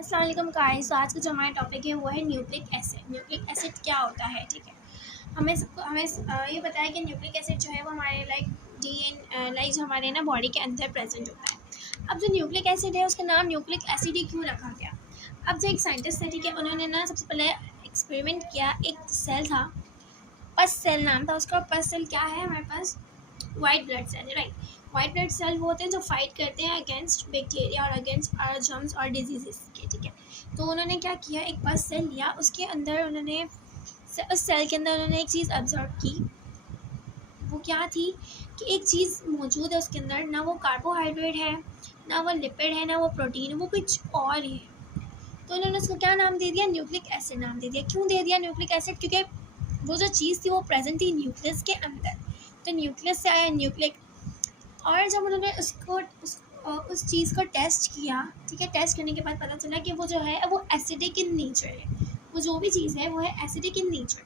अस्सलाम वालेकुम गाइस। तो आज का जो हमारा टॉपिक है वो है न्यूक्लिक एसिड। न्यूक्लिक एसिड क्या होता है, ठीक है। हमें ये बताया कि न्यूक्लिक एसिड जो है वो हमारे जो हमारे ना बॉडी के अंदर प्रेजेंट होता है। अब जो न्यूक्लिक एसिड है उसका नाम न्यूक्लिक एसिड ही क्यों रखा गया। अब जो एक साइंटिस्ट है, ठीक है, उन्होंने ना सबसे पहले एक्सपेरिमेंट किया। एक सेल था, पस सेल नाम था उसका। पस सेल क्या है हमारे पास? वाइट ब्लड सेल है, राइट। वाइट ब्लड सेल वो होते हैं जो फाइट करते हैं अगेंस्ट बैक्टीरिया और अगेंस्ट जर्म्स और डिजीजेस के, ठीक है। तो उन्होंने क्या किया, एक पस सेल लिया, उसके अंदर उन्होंने उस सेल के अंदर उन्होंने एक चीज़ ऑब्जर्व की। वो क्या थी कि एक चीज़ मौजूद है उसके अंदर, ना वो कार्बोहाइड्रेट है, ना वो लिपिड है, ना वो प्रोटीन है, वो कुछ और है। तो उन्होंने उसको क्या नाम दे दिया? न्यूक्लिक एसिड नाम दे दिया। क्यों दे दिया न्यूक्लिक एसिड? क्योंकि वो जो चीज़ थी वो प्रेजेंट थी न्यूक्लियस के अंदर, तो न्यूक्लियस से आया न्यूक्लिक। और जब उन्होंने उस चीज़ को टेस्ट किया, ठीक है, टेस्ट करने के बाद पता चला कि वो जो है वो एसिडिक इन नेचर है। वो जो भी चीज़ है वो है एसिडिक इन नेचर,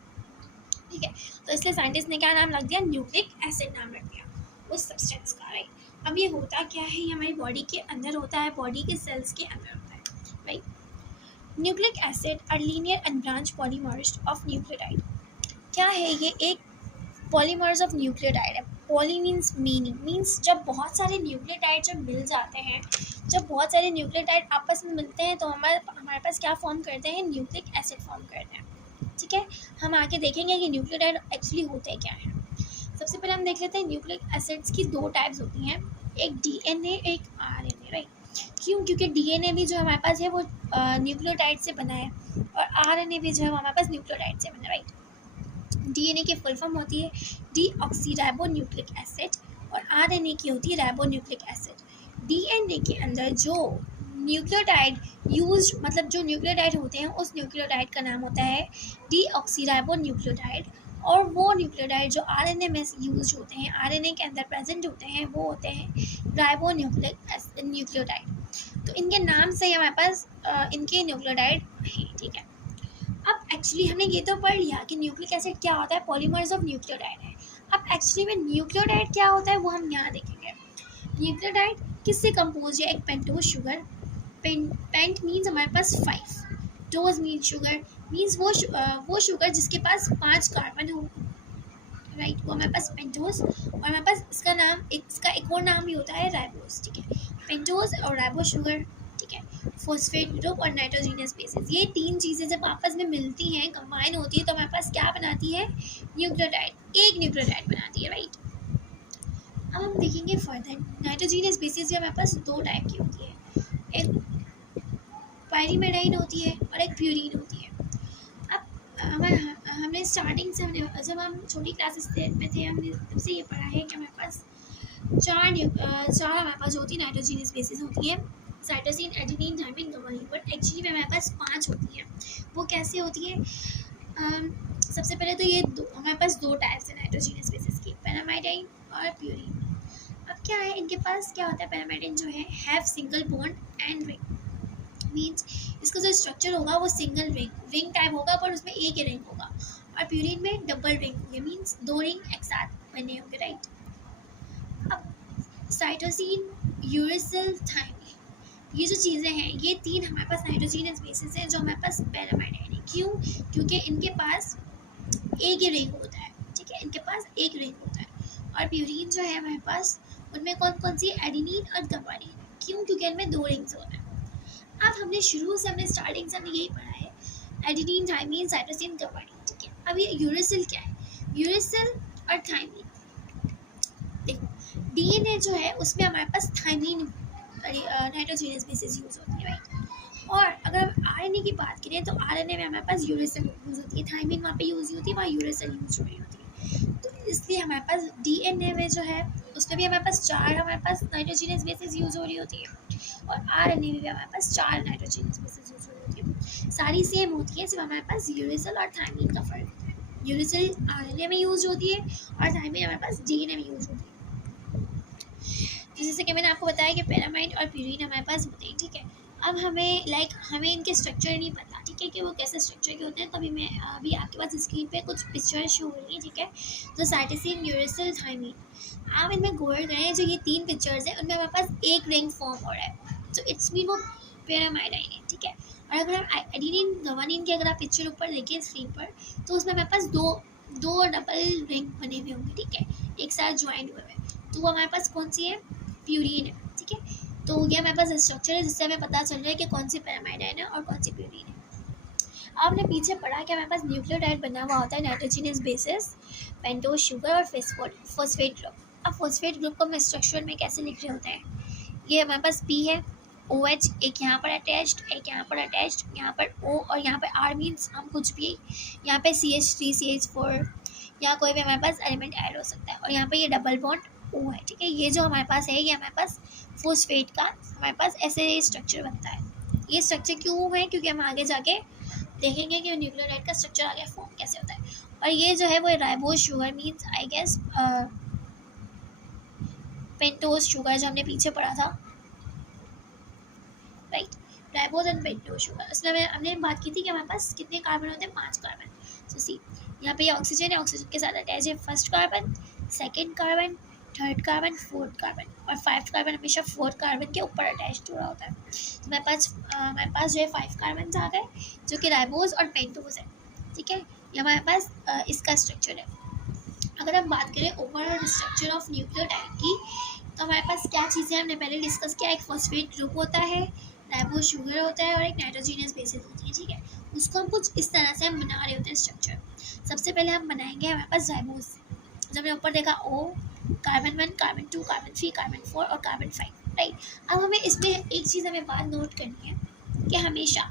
ठीक है। तो इसलिए साइंटिस्ट ने क्या नाम रख दिया? न्यूक्लिक एसिड नाम रख दिया उस सब्सटेंस का, राइट। अब ये होता क्या है? ये हमारी बॉडी के अंदर होता है, बॉडी के सेल्स के अंदर होता है, right. Nucleic acid are linear unbranch polymers of nucleotide. क्या है ये? एक पॉलीमर्स ऑफ न्यूक्लियोटाइड है। पॉली मीन्स मेनी, मीन्स जब बहुत सारे न्यूक्लियोटाइड जब मिल जाते हैं, जब बहुत सारे न्यूक्लियोटाइड आपस में मिलते हैं तो हमारे पास क्या फॉर्म करते हैं? न्यूक्लिक एसिड फॉर्म करते हैं, ठीक है। हम आगे देखेंगे कि न्यूक्लियोटाइड एक्चुअली होते क्या हैं। सबसे पहले हम देख लेते हैं न्यूक्लिक एसिड्स की दो टाइप्स होती हैं, एक डीएनए, एक आरएनए, राइट। क्यों? क्योंकि डीएनए भी जो हमारे पास है वो न्यूक्लियोटाइड से बना है और आरएनए भी जो है वो हमारे पास न्यूक्लियोटाइड से बना है, राइट। डीएनए की फुल फॉर्म होती है डीऑक्सीराइबोन्यूक्लिक एसिड और आरएनए की होती है राइबोन्यूक्लिक एसिड। डीएनए के अंदर जो न्यूक्लियोटाइड यूज, मतलब जो न्यूक्लियोटाइड होते हैं उस न्यूक्लियोटाइड का नाम होता है डीऑक्सीराइबोन्यूक्लियोटाइड। और वो न्यूक्लियोटाइड जो आरएनए में यूज होते हैं, आरएनए के अंदर प्रेजेंट होते हैं, वो होते हैं राइबोन्यूक्लिक न्यूक्लियोटाइड। तो इनके नाम से हमारे पास इनके न्यूक्लियोटाइड हैं, ठीक है। अब एक्चुअली हमने ये तो पढ़ लिया कि न्यूक्लिक एसिड क्या होता है, पॉलीमर्स ऑफ न्यूक्लियोटाइड है। अब एक्चुअली में न्यूक्लियोटाइड क्या होता है वो हम यहाँ देखेंगे। न्यूक्लियोटाइड किससे कंपोज है? एक पेंटोज शुगर। पेंट मीन्स हमारे पास 5, टोज मीन्स शुगर, मीन्स वो शुगर जिसके पास 5 कार्बन हो, राइट, वो हमारे पास पेंटोज। और हमारे पास इसका एक और नाम भी होता है राइबोज, ठीक है। पेंटोज और राइबोज शुगर, ठीक है। फॉस्फेट ग्रुप और नाइट्रोजनस बेसिस, ये तीन चीज़ें जब आपस में मिलती हैं, कंबाइन होती है, तो हमारे पास क्या बनाती है? न्यूक्लियोटाइड, एक न्यूक्लियोटाइड बनाती है, राइट। अब हम देखेंगे फर्दर, नाइट्रोजनस बेसिस भी हमारे पास दो टाइप की होती है, एक पायरीमेडाइन होती है और एक प्यूरीन होती है। अब हमने स्टार्टिंग से जब हम छोटी क्लासेस में थे हमने तब से ये पढ़ा है कि हमारे पास चार हमारे पास जो होती है नाइट्रोजनस बेसिस होती है, cytosine, adenine, thymine, guanine. But actually में हमारे पास 5 होती है। वो कैसे होती है? सबसे पहले तो ये हमारे पास दो टाइप्स है नाइट्रोजनस बेसिस की, पैरामाइडाइन और प्यूरीन। अब क्या है इनके पास? क्या होता है? पैरामाइडाइन जो है have single bond and ring, means इसका जो स्ट्रक्चर होगा वो सिंगल रिंग टाइप होगा, पर उसमें एक ही रिंग होगा। और प्यूरीन में डबल रिंग होंगे, मीन्स दो रिंग एक साथ बने होंगे, राइट। अब साइटोसिन, यूरेसिल, थाइमिन, ये जो चीज़ें हैं ये तीन हमारे पास नाइट्रोजनस बेसिस हैं जो हमारे पास पैरामाइडाइन है। क्यों? क्योंकि इनके पास एक ही रिंग होता है, ठीक है, इनके पास एक रिंग होता है। और प्यूरीन जो है हमारे पास, उनमें कौन कौन सी? एडेनिन और गुआनिन। क्यों? क्योंकि इनमें दो रिंग्स होते हैं। अब हमने स्टार्टिंग से हमने यही पढ़ा है, एडेनिन, थाइमिन, साइटोसिन, गुआनिन, ठीक है। अब ये यूरेसिल क्या है? यूरेसिल और थाइमिन, देखो डीएनए जो है उसमें हमारे पास थाइमिन नाइट्रोजनस बेसिस यूज होती है, राइट। और अगर हम आरएनए की बात करें तो आरएनए में हमारे पास यूरेसिल यूज होती है, थाइमिन वहाँ पे यूज होती है, वहाँ यूरेसिल यूज हो रही होती है। तो इसलिए हमारे पास डीएनए में जो है उसमें भी हमारे पास 4 हमारे पास नाइट्रोजनस बेसिस यूज हो रही होती है, और आरएनए में भी हमारे पास 4 नाइट्रोजनस बेसिस यूज हो रही होती है। सारी सेम होती है, सिर्फ हमारे पास यूरेसिल और थाइमिन का फर्क होता है। यूरेसिल आरएनए में यूज होती है और थाइमिन हमारे पास डीएनए में यूज होती है। जैसे कि मैंने आपको बताया कि पैरामाइड और प्यूरीन हमारे पास होते हैं, ठीक है। अब हमें इनके स्ट्रक्चर नहीं पता, ठीक है, कि वो कैसे स्ट्रक्चर के होते हैं। तभी मैं अभी आपके पास स्क्रीन पे कुछ पिक्चर शो हो रही है, ठीक है। तो साइटोसिन, यूरेसिल, थाइमिन, आप इनमें गौर करें, जो ये 3 पिक्चर्स हैं उनमें हमारे पास एक रिंग फॉर्म हो रहा है, तो इट्स मीन वो पैरामाइडाइन है, ठीक है। और अगर हम एडेनिन गुआनिन की अगर आप पिक्चर ऊपर देखिए स्क्रीन पर, तो उसमें हमारे पास दो डबल रिंग बने हुए होंगे, ठीक है, एक साथ ज्वाइन हुए हुए। तो वो हमारे पास कौन सी है, प्यूरीन है, ठीक है। तो ये हमारे पास स्ट्रक्चर है जिससे हमें पता चल रहा है कि कौन सी पैरामाइडाइन है और कौन सी प्यूरीन है। आपने पीछे पढ़ा कि हमारे पास न्यूक्लियोटाइड बना हुआ होता है नाइट्रोजनस बेसिस, पेंटोज शुगर और फॉस्फेट ग्रुप। अब फॉस्फेट ग्रुप को हम स्ट्रक्चर में कैसे लिख रहे होते हैं, ये हमारे पास पी है, ओ एच एक यहाँ पर अटैच्ड, एक यहाँ पर अटैच्ड, यहाँ पर ओ और यहाँ पर आर मीन्स हम कुछ भी, यहाँ पे CH3CH4 या कोई भी हमारे पास एलिमेंट ऐड हो सकता है, और यहाँ पे ये डबल बॉन्ड ओ है, ठीक है। ये जो हमारे पास है ये हमारे पास फॉस्फेट का हमारे पास ऐसे स्ट्रक्चर बनता है। ये स्ट्रक्चर क्यों है, क्योंकि हम आगे जाके देखेंगे कि न्यूक्लियोटाइड का स्ट्रक्चर आगे फॉर्म कैसे होता है। और ये जो है वो ribose sugar means I guess pentose sugar जो हमने पीछे पढ़ा था, right, ribose and pentose sugar. इसमें हमने बात की थी कि हमारे पास कितने कार्बन होते हैं, 5 कार्बन। तो सी यहाँ पे ये ऑक्सीजन है, ऑक्सीजन के साथ अटैच है first carbon, second carbon, third carbon, fourth carbon, और 5th कार्बन हमेशा 4th कार्बन के ऊपर अटैच हो रहा होता है। तो हमारे पास जो है 5 कार्बन आ गए जो कि राइबोज और पेंटोज है, ठीक है। ये हमारे पास इसका स्ट्रक्चर है। अगर हम बात करें ओवरऑल स्ट्रक्चर ऑफ न्यूक्लियोटाइड की, तो हमारे पास क्या चीज़ें हमने पहले डिस्कस किया, एक फॉस्फेट ग्रुप होता है, राइबोज शुगर होता है और एक नाइट्रोजनस बेसिस होती है, ठीक है। उसको हम कुछ इस तरह से हम बना रहे होते हैं स्ट्रक्चर। सबसे पहले हम बनाएंगे हमारे पास राइबोज से, जब हमने ऊपर देखा ओ, कार्बन 1, कार्बन 2, कार्बन 3, कार्बन 4 और कार्बन 5, राइट। अब हमें इसमें एक चीज़ हमें बात नोट करनी है कि हमेशा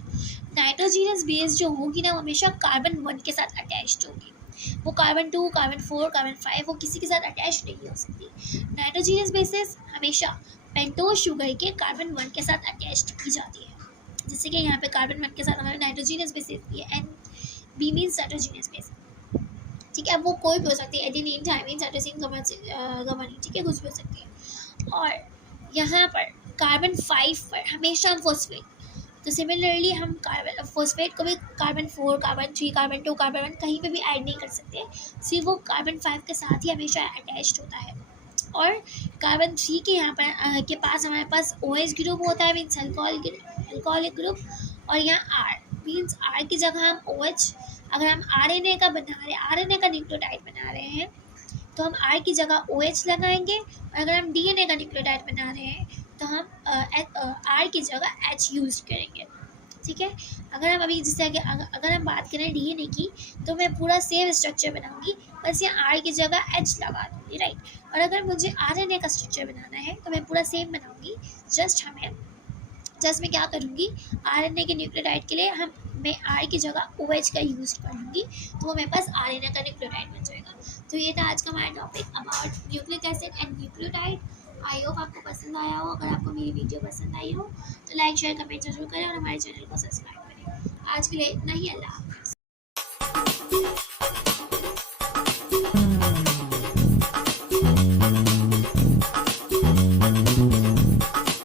नाइट्रोजनस बेस जो होगी ना, वो हमेशा कार्बन 1 के साथ अटैच्ड होगी। वो कार्बन 2, कार्बन 4, कार्बन 5 वो किसी के साथ अटैच नहीं हो सकती। नाइट्रोजनस बेसिस हमेशा पेंटोज शुगर के कार्बन 1 के साथ अटैच्ड की जाती है। जैसे कि यहाँ पे कार्बन 1 के साथ हमारे नाइट्रोजनस बेसिस भी है, N B means nitrogenous base, ठीक है। अब वो कोई भी हो सकती है, एडेनिन, थाइमिन, साइटोसिन, गुआनिन, ठीक है, कुछ भी हो सकती है। और यहाँ पर कार्बन 5 पर हमेशा हम फॉस्फेट, तो सिमिलरली हम कार्बन फॉस्फेट को भी कार्बन 4, कार्बन 3, कार्बन 2, कार्बन 1 कहीं पे भी ऐड नहीं कर सकते, सिर्फ वो कार्बन 5 के साथ ही हमेशा अटैच्ड होता है। और कार्बन 3 के यहाँ पर के पास हमारे पास OH ग्रुप होता है मीन्स अल्कोहलिक ग्रुप, और यहाँ R मीन्स R की जगह हम OH, अगर हम RNA का बना रहे हैं, RNA का न्यूक्लियोटाइड बना रहे हैं, तो हम R की जगह OH लगाएंगे, और अगर हम DNA का न्यूक्लियोटाइड बना रहे हैं तो हम R की जगह H यूज़ करेंगे, ठीक है। अगर हम अभी जैसे अगर हम बात करें DNA की, तो मैं पूरा सेम स्ट्रक्चर बनाऊंगी, बस यहाँ R की जगह H लगा दूँगी, राइट। और अगर मुझे RNA का स्ट्रक्चर बनाना है तो मैं पूरा सेम बनाऊँगी, जस्ट मैं क्या करूँगी, RNA के न्यूक्लियोटाइड के लिए मैं R की जगह OH का यूज़ कर लूँगी, तो वो मेरे पास RNA का न्यूक्लियोटाइड बन जाएगा। तो ये था आज का हमारा topic about nucleic acid and nucleotide. I hope आपको पसंद आया हो। अगर आपको मेरी वीडियो पसंद आई हो तो लाइक, शेयर, कमेंट जरूर करें और हमारे चैनल को सब्सक्राइब करें। आज के लिए इतना ही, अल्लाह हाफ़िज़।